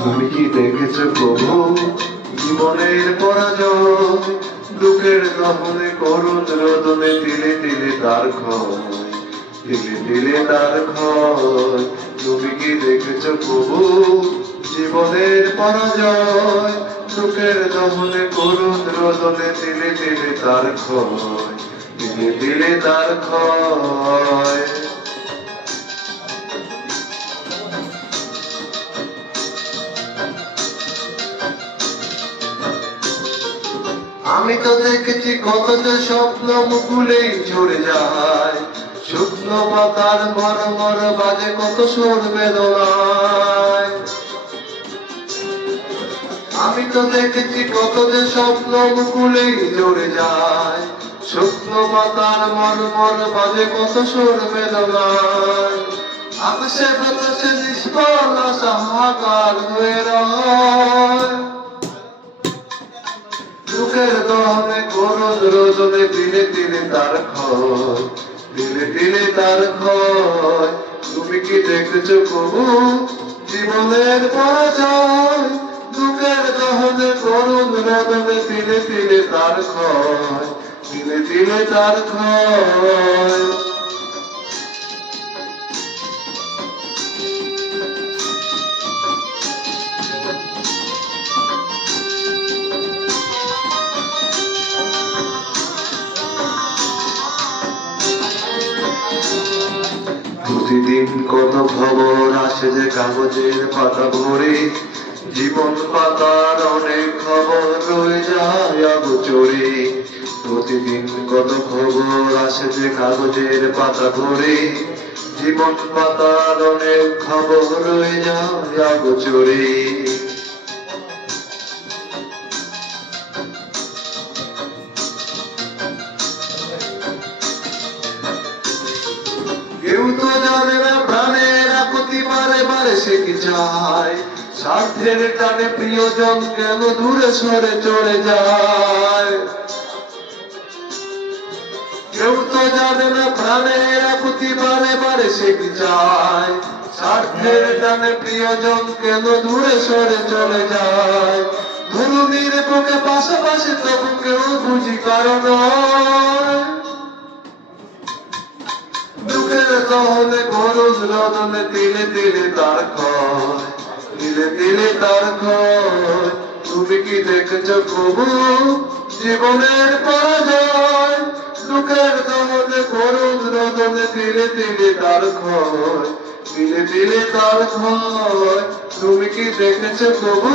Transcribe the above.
তুমি কি দেখেছো প্রভু জীবনের পরাজয়, দুঃখের দহনে করুণ রোদনে তিলে তিলে তার ক্ষয়, তিলে তিলে তার ক্ষয়। তুমি কি দেখেছো প্রভু জীবনের পরাজয়, দুঃখের দহনে করুণ রোদনে তিলে তিলে তার ক্ষয়, তিলে তিলে তার ক্ষয়। আমি তো দেখেছি কত যে স্বপ্ন মুকুলেই ঝরে যায়, শুকনো পাতার মর বাজে কত সুর বেদনায়। আমি তো দেখেছি কত যে স্বপ্ন মুকুলেই ঝরে যায়, শুকনো পাতার মর বাজে কত সুর বেদনায়। আকাশে বাতাসে নিষ্ফল আশা হাহাকার হয়ে রয়, দুঃখের দহনে করুণ রোদনে তিলে তিলে তার ক্ষয়, তিলে তিলে তার ক্ষয়। তুমি কি দেখেছো প্রভু জীবনের পরাজয়, দুঃখের দহনে করুণ রোদনে তিলে তিলে তার ক্ষয়, তিলে তিলে তার ক্ষয়। প্রতিদিন কত খবর আসে যে কাগজের পাতা ভরে, জীবন পাতার অনেক খবর রয়ে যায় অগোচরে। প্রতিদিন কত খবর আসে যে কাগজের পাতা ভরে, জীবন পাতার অনেক খবর রয়ে যায় অগোচরে। কেউ তো জানে না প্রাণের আকুতি বারে বারে সে কি চায়, স্বার্থের টানে প্রিয়জন কেন দূরে সরে চলে যায়। কেউ তো জানে না প্রাণের আকুতি বারে বারে সে কি চায়, স্বার্থের টানে প্রিয়জন কেন দূরে সরে চলে যায়। ধরুনির বুকে পাশাপাশি তবু কেউ বুঝি কারণ, দুঃখের দহনে করুণ রোদনে তিলে তিলে তার ক্ষয়, তিলে তিলে তার ক্ষয়। তুমি কি দেখেছো প্রভু জীবনের পরাজয়, দুঃখের দহনে করুণ রোদনে তিলে তিলে তার ক্ষয়, তিলে তিলে তার ক্ষয়। তুমি কি দেখেছো প্রভু।